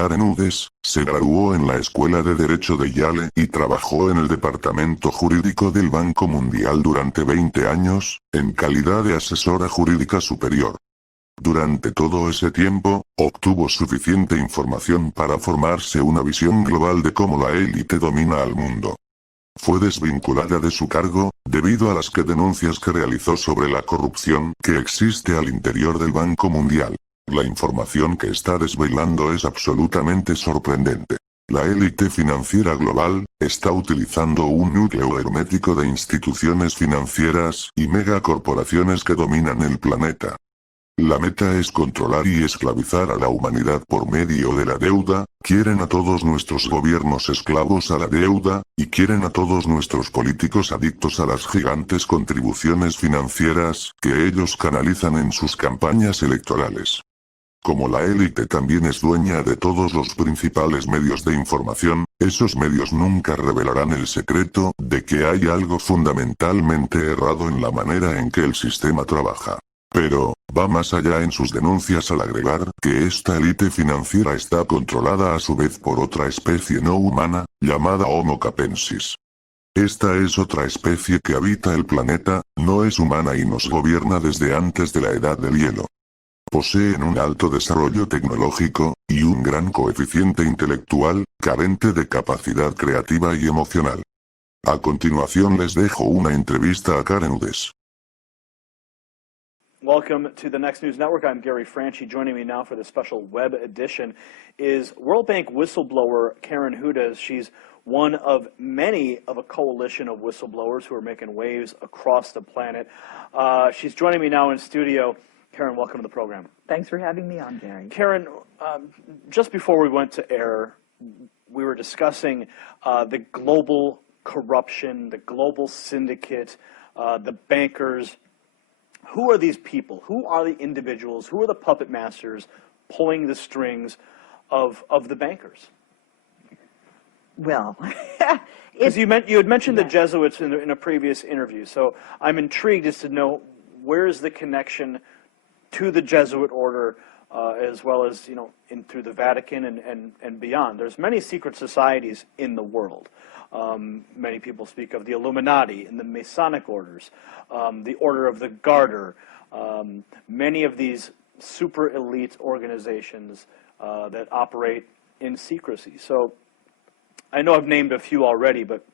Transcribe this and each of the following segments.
Karen Hughes, se graduó en la Escuela de Derecho de Yale y trabajó en el Departamento Jurídico del Banco Mundial durante 20 años, en calidad de asesora jurídica superior. Durante todo ese tiempo, obtuvo suficiente información para formarse una visión global de cómo la élite domina al mundo. Fue desvinculada de su cargo, debido a las denuncias que realizó sobre la corrupción que existe al interior del Banco Mundial. La información que está desvelando es absolutamente sorprendente. La élite financiera global está utilizando un núcleo hermético de instituciones financieras y megacorporaciones que dominan el planeta. La meta es controlar y esclavizar a la humanidad por medio de la deuda, quieren a todos nuestros gobiernos esclavos a la deuda, y quieren a todos nuestros políticos adictos a las gigantes contribuciones financieras que ellos canalizan en sus campañas electorales. Como la élite también es dueña de todos los principales medios de información, esos medios nunca revelarán el secreto de que hay algo fundamentalmente errado en la manera en que el sistema trabaja. Pero, va más allá en sus denuncias al agregar que esta élite financiera está controlada a su vez por otra especie no humana, llamada Homo capensis. Esta es otra especie que habita el planeta, no es humana y nos gobierna desde antes de la edad del hielo. Poseen un alto desarrollo tecnológico, y un gran coeficiente intelectual, carente de capacidad creativa y emocional. A continuación les dejo una entrevista a Karen Hughes. Welcome to the Next News Network. I'm Gary Franchi. Joining me now for the special web edition is World Bank whistleblower Karen Hughes. She's one of many of a coalition of whistleblowers who are making waves across the planet. She's joining me now in studio. Karen, welcome to the program. Thanks for having me on, Gary. Karen, just before we went to air, we were discussing the global corruption, the global syndicate, the bankers. Who are these people? Who are the individuals? Who are the puppet masters pulling the strings of the bankers? Well, because you had mentioned the Jesuits in a previous interview, so I'm intrigued as to know where's the connection to the Jesuit order, as well as through the Vatican and beyond. There's many secret societies in the world. Many people speak of the Illuminati and the Masonic orders, the Order of the Garter, many of these super elite organizations that operate in secrecy. So I know I've named a few already, but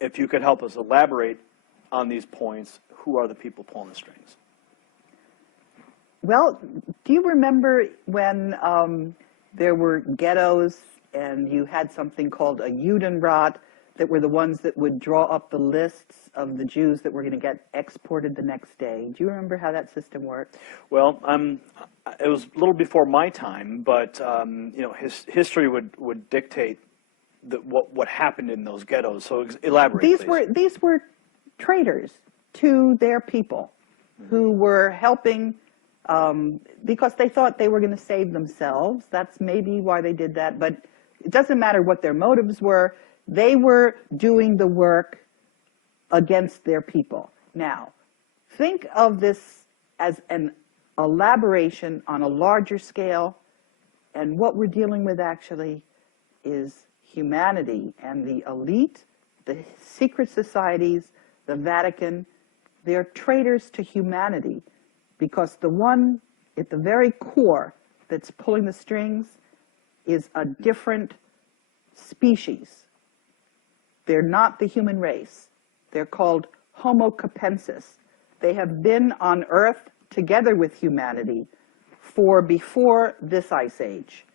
if you could help us elaborate on these points, who are the people pulling the strings? Well, do you remember when there were ghettos and you had something called a Judenrat that were the ones that would draw up the lists of the Jews that were going to get exported the next day? Do you remember how that system worked? Well, it was a little before my time, but history would dictate what happened in those ghettos. So elaborate. These were traitors to their people who were helping because they thought they were going to save themselves. That's maybe why they did that, but it doesn't matter what their motives were. They were doing the work against their people. Now, think of this as an elaboration on a larger scale, and what we're dealing with actually is humanity and the elite, the secret societies, the Vatican. They're traitors to humanity because the one at the very core that's pulling the strings is a different species. They're not the human race. They're called Homo capensis. They have been on Earth together with humanity for before this ice age.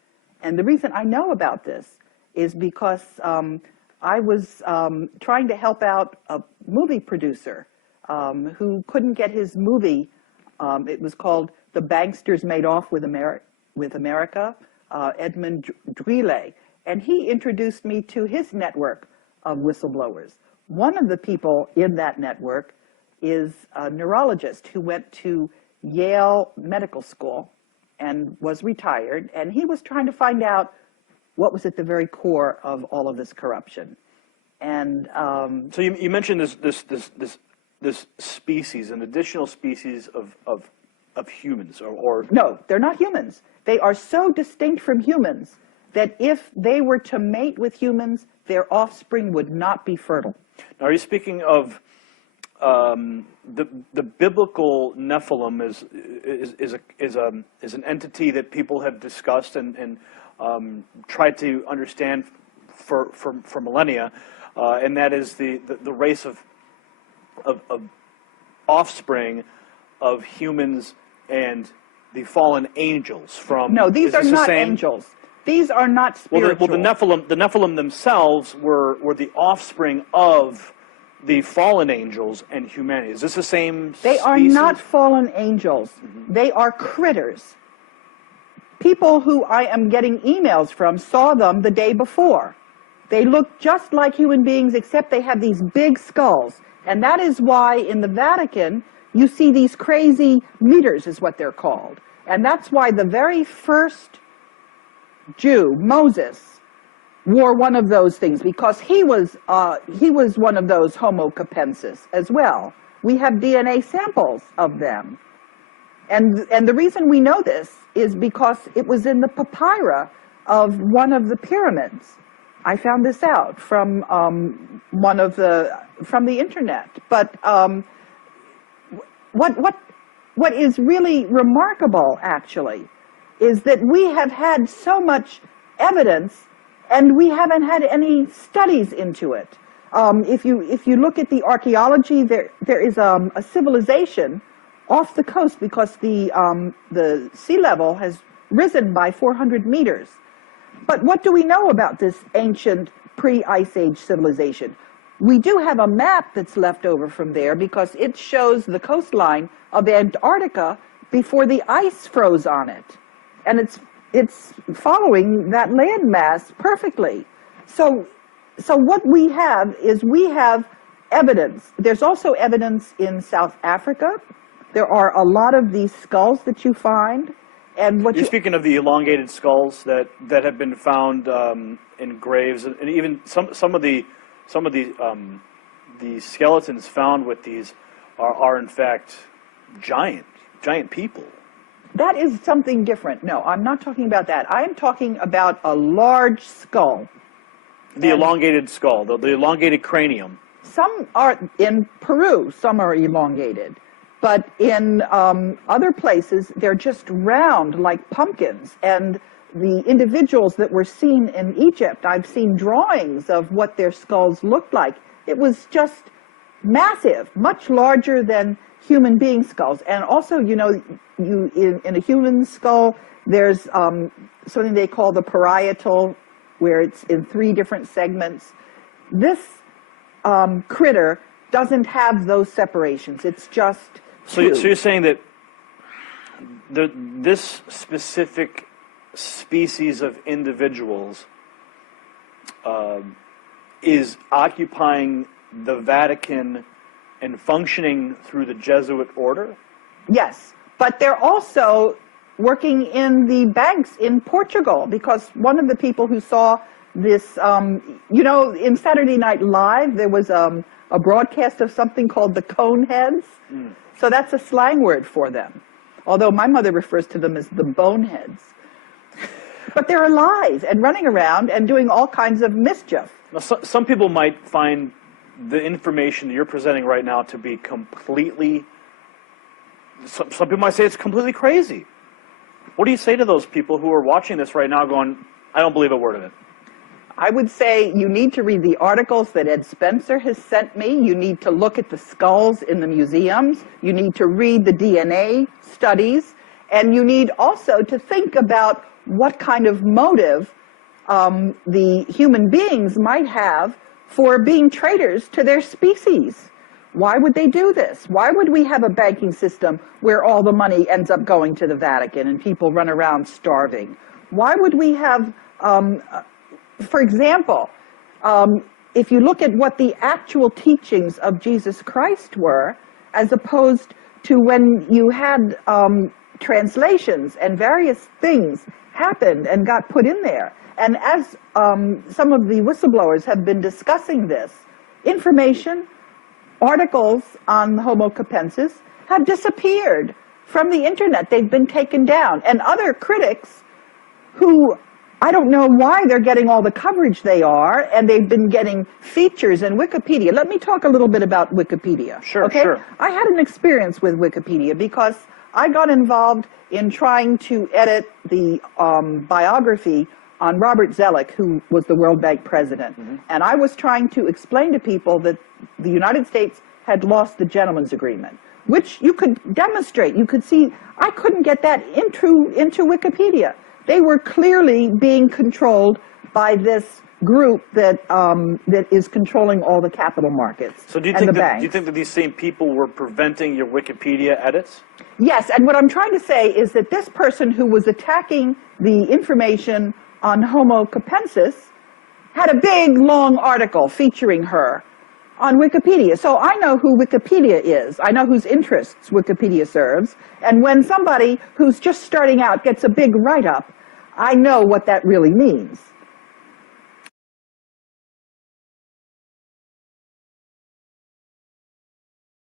And the reason I know about this is because I was trying to help out a movie producer who couldn't get his movie. It was called The Banksters Made Off with America, Edmund Drille. And he introduced me to his network of whistleblowers. One of the people in that network is a neurologist who went to Yale Medical School and was retired, and he was trying to find out what was at the very core of all of this corruption. And so you mentioned this species, an additional species of humans, or no, they're not humans. They are so distinct from humans that if they were to mate with humans, their offspring would not be fertile. Now, are you speaking of the biblical Nephilim is an entity that people have discussed and tried to understand for millennia, and that is the race of offspring of humans and the fallen angels from. No, these are not angels. These are not spiritual. Well, the Nephilim themselves were the offspring of the fallen angels and humanity. Is this the same species? They are not fallen angels. Mm-hmm. They are critters. People who I am getting emails from saw them the day before. They look just like human beings, except they have these big skulls. And that is why in the Vatican, you see these crazy meters, is what they're called. And that's why the very first Jew, Moses, wore one of those things, because he was one of those Homo capensis as well. We have DNA samples of them. And the reason we know this is because it was in the papyri of one of the pyramids. I found this out from from the internet. But what is really remarkable, actually, is that we have had so much evidence, and we haven't had any studies into it. If you look at the archaeology, there is a civilization off the coast, because the sea level has risen by 400 meters. But what do we know about this ancient pre-Ice Age civilization? We do have a map that's left over from there, because it shows the coastline of Antarctica before the ice froze on it. And it's following that landmass perfectly. So what we have is evidence. There's also evidence in South Africa. There are a lot of these skulls that you find. And what you're speaking of the elongated skulls that have been found in graves, and even some of the skeletons found with these are in fact giant people. That is something different. No, I'm not talking about that. I am talking about a large skull. The elongated skull, the elongated cranium. Some are in Peru, some are elongated. But in other places, they're just round like pumpkins. And the individuals that were seen in Egypt, I've seen drawings of what their skulls looked like. It was just massive, much larger than human being skulls. And also, you know, in a human skull, there's something they call the parietal, where it's in 3 different segments. This critter doesn't have those separations. It's just so you're saying that this specific species of individuals is occupying the Vatican and functioning through the Jesuit order? Yes, but they're also working in the banks in Portugal, because one of the people who saw this, you know, in Saturday Night Live, there was a broadcast of something called the Coneheads. Mm. So that's a slang word for them, although my mother refers to them as the boneheads. But they're alive and running around and doing all kinds of mischief. Now, some people might find the information that you're presenting right now to be completely, some people might say it's completely crazy. What do you say to those people who are watching this right now going, I don't believe a word of it? I would say you need to read the articles that Ed Spencer has sent me. You need to look at the skulls in the museums. You need to read the DNA studies. And you need also to think about what kind of motive the human beings might have for being traitors to their species. Why would they do this? Why would we have a banking system where all the money ends up going to the Vatican and people run around starving? Why would we have, for example, if you look at what the actual teachings of Jesus Christ were, as opposed to when you had translations and various things happened and got put in there. And as some of the whistleblowers have been discussing this, information, articles on Homo capensis have disappeared from the internet. They've been taken down. And other critics who I don't know why they're getting all the coverage they are, and they've been getting features in Wikipedia. Let me talk a little bit about Wikipedia. Sure, okay? sure. I had an experience with Wikipedia because I got involved in trying to edit the biography on Robert Zoellick, who was the World Bank president. And I was trying to explain to people that the United States had lost the gentleman's agreement, which you could demonstrate. You could see, I couldn't get that into Wikipedia. They were clearly being controlled by this group that that is controlling all the capital markets. So do you and think the that banks. do you think that these same people were preventing your Wikipedia edits? Yes, and what I'm trying to say is that this person who was attacking the information on Homo capensis had a big, long article featuring her on Wikipedia. So I know who Wikipedia is. I know whose interests Wikipedia serves. And when somebody who's just starting out gets a big write-up, I know what that really means.